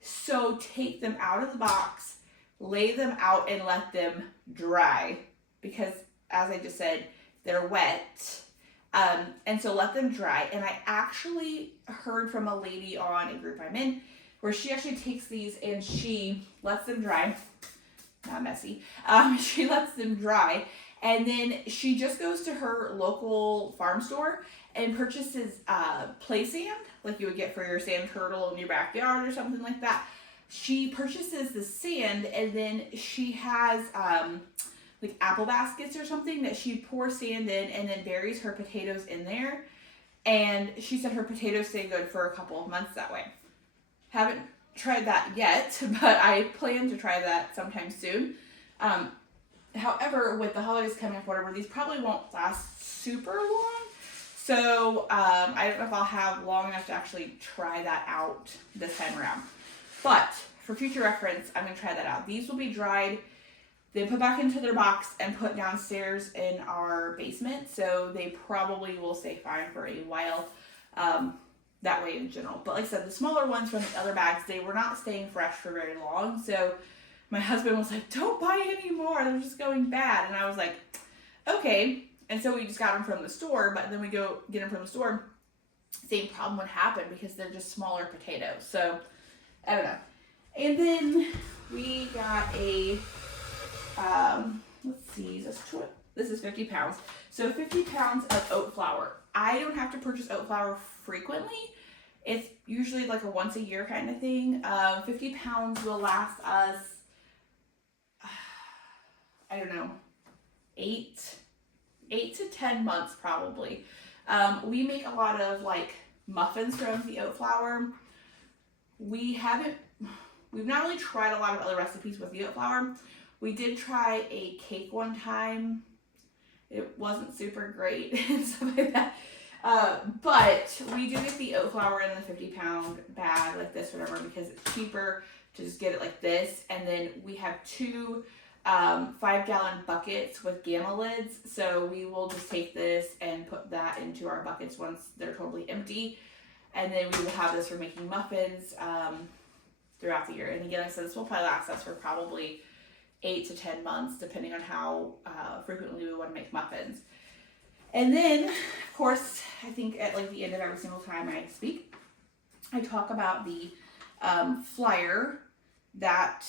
So take them out of the box, lay them out, and let them dry. Because, as I just said, they're wet. And so let them dry. And I actually heard from a lady on a group I'm in where she actually takes these and she lets them dry. Not messy. She lets them dry. And then she just goes to her local farm store and purchases play sand, like you would get for your sand turtle in your backyard or something like that. She purchases the sand, and then she has like apple baskets or something that she pours sand in and then buries her potatoes in there. And she said her potatoes stay good for a couple of months that way. Haven't tried that yet, but I plan to try that sometime soon. However, with the holidays coming up, whatever, these probably won't last super long. So I don't know if I'll have long enough to actually try that out this time around. But for future reference, I'm going to try that out. These will be dried, then put back into their box and put downstairs in our basement. So they probably will stay fine for a while that way in general. But like I said, the smaller ones from the other bags, they were not staying fresh for very long. So my husband was like, don't buy any more. They're just going bad. And I was like, okay. And so we just got them from the store. But then we go get them from the store. Same problem would happen because they're just smaller potatoes. So I don't know. And then we got a, let's see, this is 50 pounds. So 50 pounds of oat flour. I don't have to purchase oat flour frequently. It's usually like a once a year kind of thing. 50 pounds will last us, I don't know, 8 to 10 months probably. We make a lot of like muffins from the oat flour. We've not really tried a lot of other recipes with the oat flour. We did try a cake one time. It wasn't super great and stuff like that. But we do get the oat flour in the 50 pound bag like this, whatever, because it's cheaper to just get it like this. And then we have 2 5-gallon buckets with gamma lids. So we will just take this and put that into our buckets once they're totally empty. And then we will have this for making muffins throughout the year. And again, like I said, this will probably last us for probably 8 to 10 months, depending on how frequently we want to make muffins. And then, of course, I think at like the end of every single time I speak, I talk about the flyer that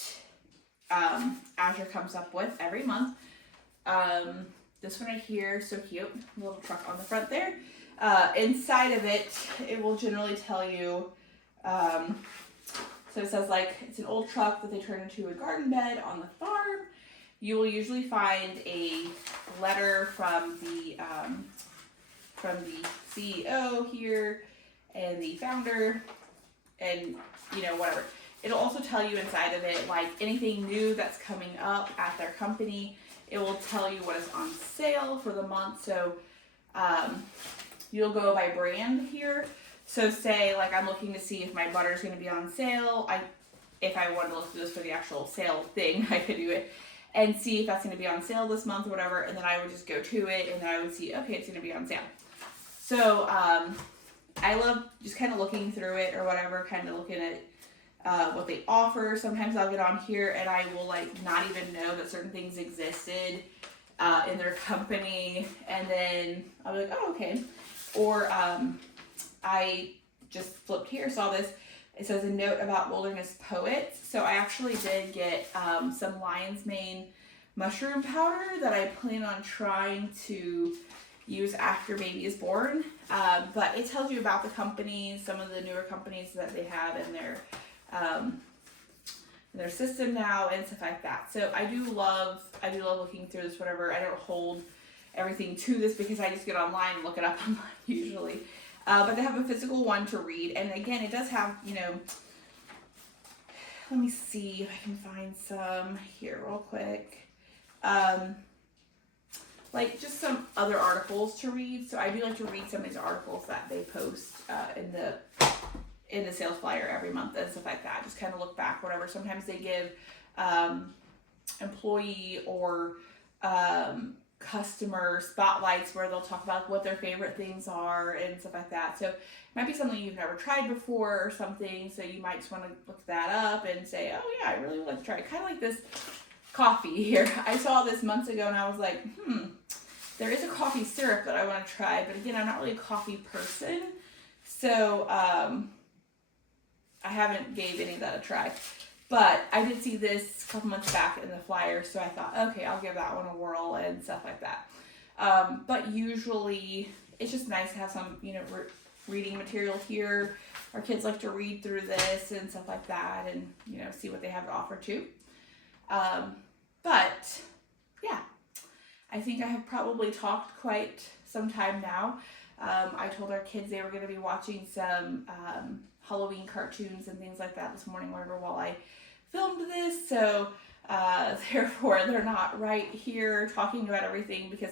Azure comes up with every month. This one right here, so cute, little truck on the front there. Inside of it, it will generally tell you, so it says like, it's an old truck that they turn into a garden bed on the farm. You will usually find a letter from the CEO here and the founder and, you know, whatever. It'll also tell you inside of it, like anything new that's coming up at their company. It will tell you what is on sale for the month. So you'll go by brand here. So say like I'm looking to see if my butter is going to be on sale. If I wanted to look through this for the actual sale thing, I could do it and see if that's going to be on sale this month or whatever. And then I would just go to it and then I would see, okay, it's going to be on sale. So I love just kind of looking through it or whatever, kind of looking at what they offer. Sometimes I'll get on here and I will like not even know that certain things existed in their company. And then I'll be like, oh, okay. Or I just flipped here, saw this. It says a note about wilderness poets. So I actually did get some lion's mane mushroom powder that I plan on trying to use after baby is born. But it tells you about the companies, some of the newer companies that they have in their system now and stuff like that. So I do love looking through this, whatever. I don't hold everything to this because I just get online and look it up online usually. But they have a physical one to read. And again, it does have, you know, let me see if I can find some here real quick. Like just some other articles to read. So I do like to read some of these articles that they post in the sales flyer every month and stuff like that. Just kind of look back, whatever. Sometimes they give employee or customer spotlights where they'll talk about what their favorite things are and stuff like that. So it might be something you've never tried before or something. So you might just want to look that up and say, oh yeah, I really would like to try it. Kind of like this coffee here. I saw this months ago and I was like, there is a coffee syrup that I want to try. But again, I'm not really a coffee person. So I haven't gave any of that a try. But I did see this a couple months back in the flyer, so I thought, okay, I'll give that one a whirl and stuff like that. But usually it's just nice to have some, reading material here. Our kids like to read through this and stuff like that, and see what they have to offer too. But yeah, I think I have probably talked quite some time now. I told our kids they were going to be watching some Halloween cartoons and things like that this morning, whatever, while I filmed this. So therefore, they're not right here talking about everything, because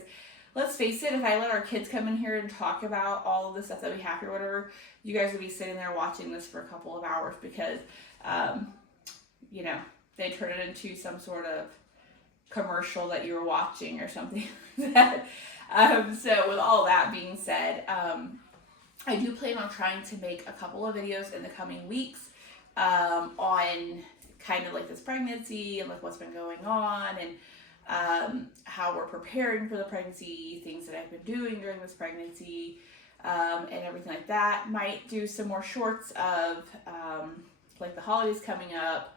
let's face it, if I let our kids come in here and talk about all of the stuff that we have here, whatever, you guys would be sitting there watching this for a couple of hours, because, they turn it into some sort of commercial that you were watching or something like that. So with all that being said, I do plan on trying to make a couple of videos in the coming weeks on kind of like this pregnancy and like what's been going on, and how we're preparing for the pregnancy, things that I've been doing during this pregnancy, and everything like that. Might do some more shorts of like the holidays coming up,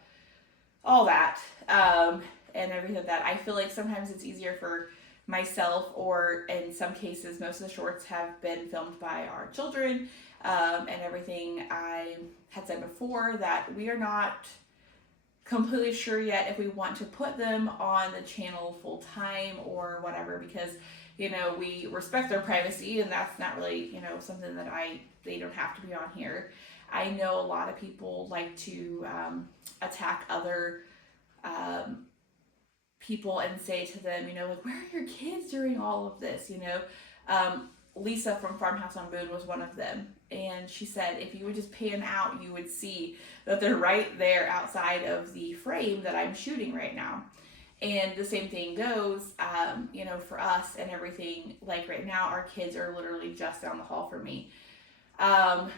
all that, and everything like that. I feel like sometimes it's easier for myself, or in some cases, most of the shorts have been filmed by our children, and everything. I had said before that we are not completely sure yet if we want to put them on the channel full time or whatever, because we respect their privacy, and that's not really something that they don't have to be on here. I know a lot of people like to attack other people and say to them, like, where are your kids during all of this? Lisa from Farmhouse on Boone was one of them, and she said if you would just pan out, you would see that they're right there outside of the frame that I'm shooting right now. And the same thing goes, for us and everything. Like right now, our kids are literally just down the hall from me. And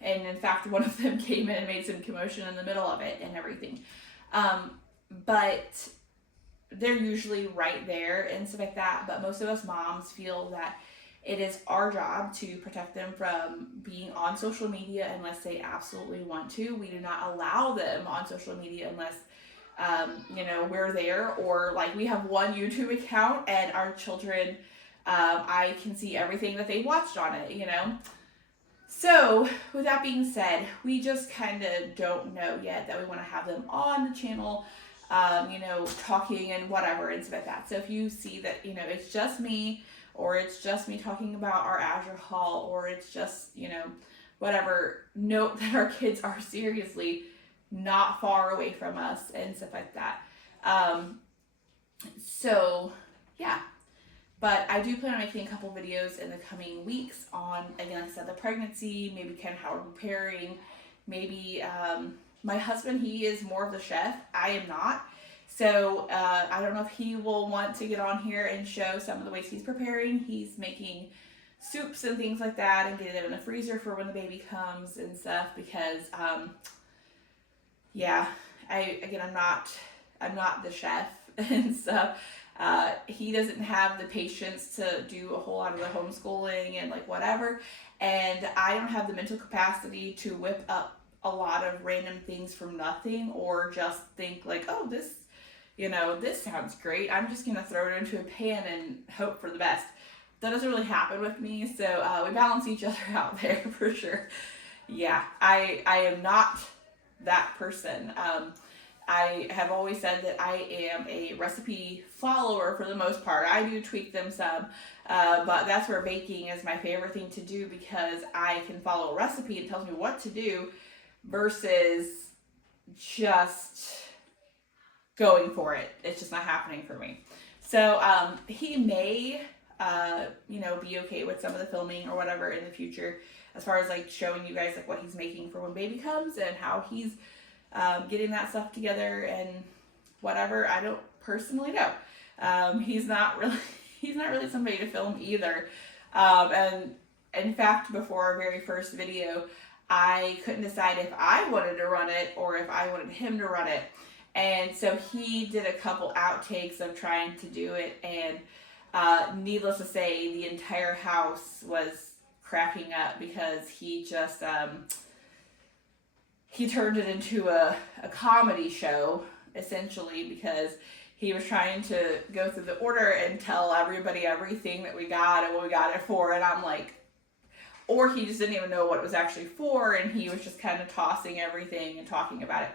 in fact, one of them came in and made some commotion in the middle of it and everything. But they're usually right there and stuff like that. But most of us moms feel that it is our job to protect them from being on social media unless they absolutely want to. We do not allow them on social media unless, we're there, or like we have one YouTube account and our children, I can see everything that they watched on it, So with that being said, we just kind of don't know yet that we want to have them on the channel, talking and whatever and stuff like that. So if you see that, it's just me, or it's just me talking about our Azure haul, or it's just, whatever, note that our kids are seriously not far away from us and stuff like that. So yeah, but I do plan on making a couple videos in the coming weeks on, again, like I said, the pregnancy, maybe kind of how we're preparing, maybe, my husband, he is more of the chef. I am not. So I don't know if he will want to get on here and show some of the ways he's preparing. He's making soups and things like that and getting them in the freezer for when the baby comes and stuff, because I'm not the chef and stuff. He doesn't have the patience to do a whole lot of the homeschooling and like whatever, and I don't have the mental capacity to whip up a lot of random things from nothing, or just think like, oh, this sounds great, I'm just gonna throw it into a pan and hope for the best. That doesn't really happen with me, so we balance each other out there for sure. Yeah, I am not that person. I have always said that I am a recipe follower for the most part. I do tweak them some, but that's where baking is my favorite thing to do, because I can follow a recipe, it tells me what to do, versus just going for it. It's just not happening for me. So he may, be okay with some of the filming or whatever in the future, as far as like showing you guys like what he's making for when baby comes and how he's getting that stuff together and whatever. I don't personally know. He's not really somebody to film either. And in fact, before our very first video, I couldn't decide if I wanted to run it or if I wanted him to run it. And so he did a couple outtakes of trying to do it, and needless to say, the entire house was cracking up, because he just he turned it into a comedy show, essentially, because he was trying to go through the order and tell everybody everything that we got and what we got it for, and I'm like, or he just didn't even know what it was actually for, and he was just kind of tossing everything and talking about it.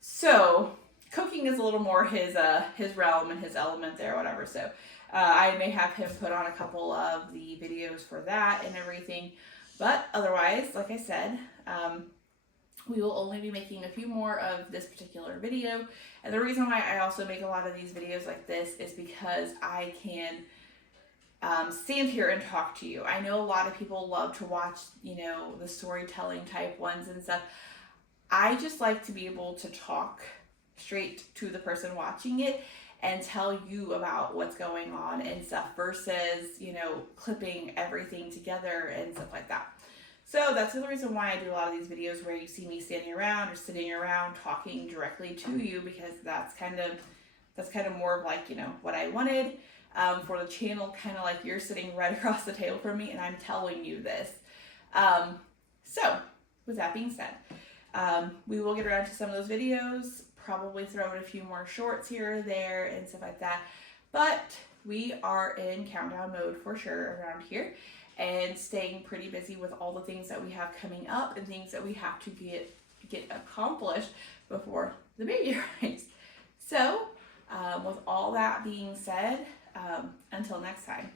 So cooking is a little more his realm and his element there, whatever. So I may have him put on a couple of the videos for that and everything, but otherwise, like I said, we will only be making a few more of this particular video. And the reason why I also make a lot of these videos like this is because I can stand here and talk to you. I know a lot of people love to watch, the storytelling type ones and stuff. I just like to be able to talk straight to the person watching it and tell you about what's going on and stuff versus, clipping everything together and stuff like that. So that's the reason why I do a lot of these videos where you see me standing around or sitting around talking directly to you, because that's kind of more of like, what I wanted for the channel, kind of like you're sitting right across the table from me and I'm telling you this. So with that being said, we will get around to some of those videos, probably throw in a few more shorts here or there and stuff like that. But we are in countdown mode for sure around here, and staying pretty busy with all the things that we have coming up and things that we have to get accomplished before the baby arrives. So with all that being said, until next time.